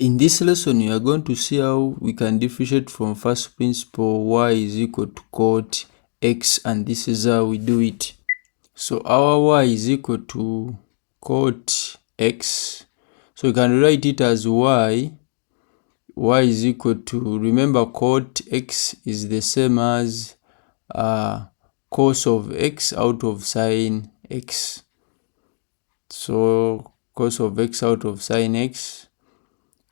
In this lesson, we are going to see how we can differentiate from first principle y is equal to cot x, and this is how we do it. So our y is equal to cot x. So we can write it as y is equal to, remember cot x is the same as cos of x out of sine x. So cos of x out of sine x.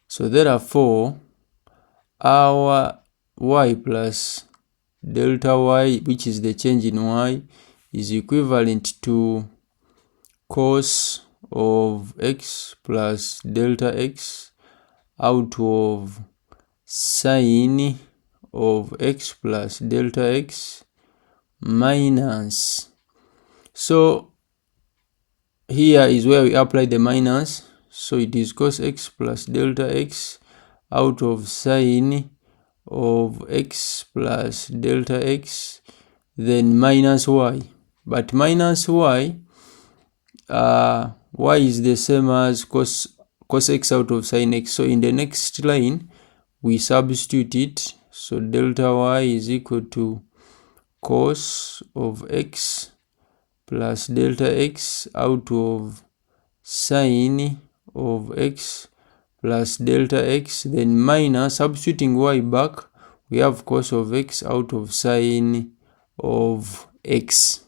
So therefore, our y plus delta y, which is the change in y, is equivalent to cos of x plus delta x out of sine of x plus delta x minus. So here is where we apply the minus. So it is cos x plus delta x out of sine of x plus delta x, then minus y. But minus y, y is the same as cos x out of sine x. So in the next line, we substitute it. So delta y is equal to cos of x plus delta x out of sine of x plus delta x, then minus, substituting y back, we have cos of x out of sine of x.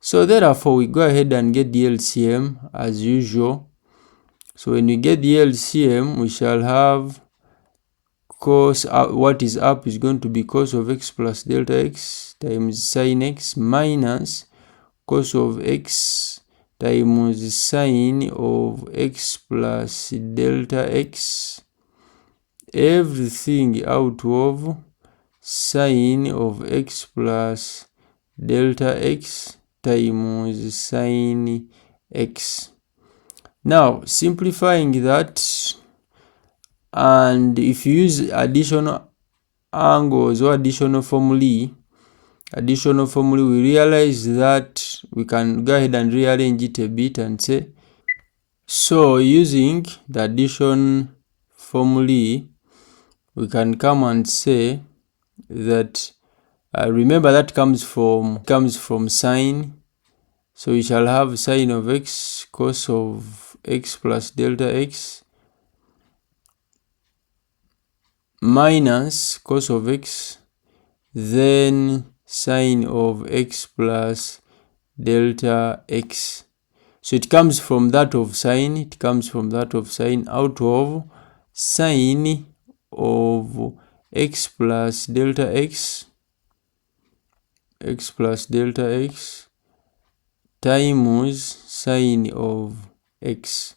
So therefore, we go ahead and get the LCM as usual. So when we get the LCM, we shall have cos, what is up is going to be cos of x plus delta x times sine x minus cos of x times sine of x plus delta x, everything out of sine of x plus delta x times sine x. Now simplifying that, and if you use additional angles or additional formulae, we realize that we can go ahead and rearrange it a bit and say, so using the addition formulae, we can come and say that remember that comes from sine. So we shall have sine of x cos of x plus delta x minus cos of x, then sine of x plus delta x. So it comes from that of sine, out of sine of x plus delta x, times sine of x.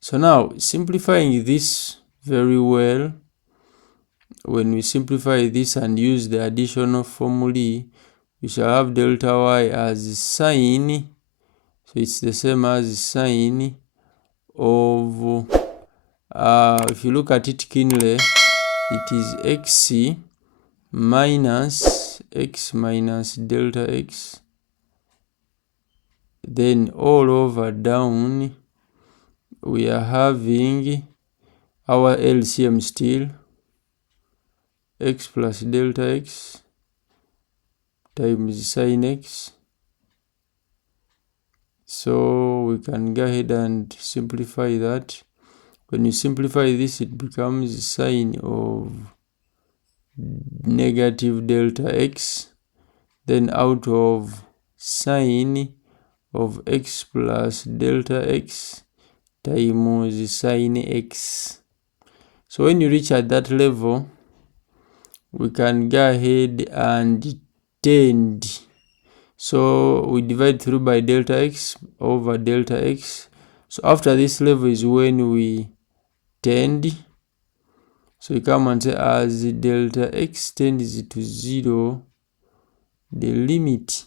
So now simplifying this very well, when we simplify this and use the additional formulae, we shall have delta y as sine, so it's the same as sine of, if you look at it keenly, it is x minus x minus delta x, then all over down we are having our LCM still, x plus delta x times sine x. So we can go ahead and simplify that. When you simplify this, it becomes sine of negative delta x, then out of sine of x plus delta x times sine x. So when you reach at that level, we can go ahead and tend. So we divide through by delta x over delta x. So after this level is when we tend. So we come and say as delta x tends to 0, the limit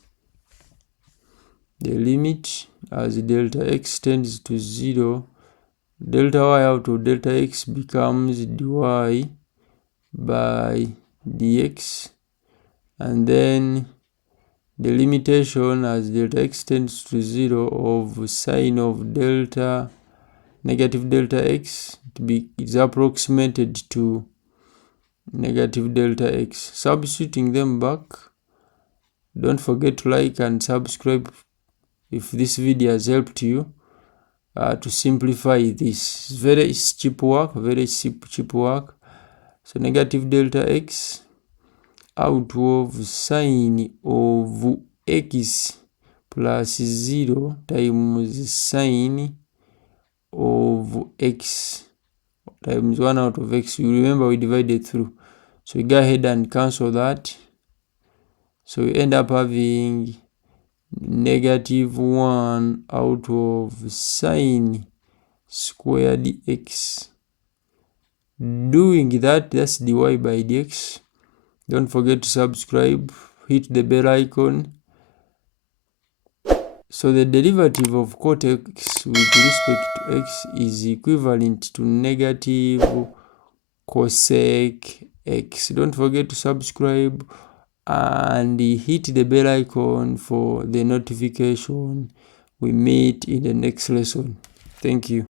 as delta x tends to 0, delta y out of delta x becomes dy by dx, and then the limitation as delta x tends to 0 of sine of delta negative delta x, is approximated to negative delta x. Substituting them back. Don't forget to like and subscribe if this video has helped you to simplify this. It's very cheap work, cheap work. So negative delta x out of sine of x plus 0 times sine of x times 1 out of x. You remember we divided through. So we go ahead and cancel that. So we end up having negative 1 out of sine squared x. Doing that, that's dy by dx. Don't forget to subscribe, hit the bell icon. So the derivative of cotx with respect to x is equivalent to negative cosec x. Don't forget to subscribe and hit the bell icon for the notification. We meet in the next lesson. Thank you.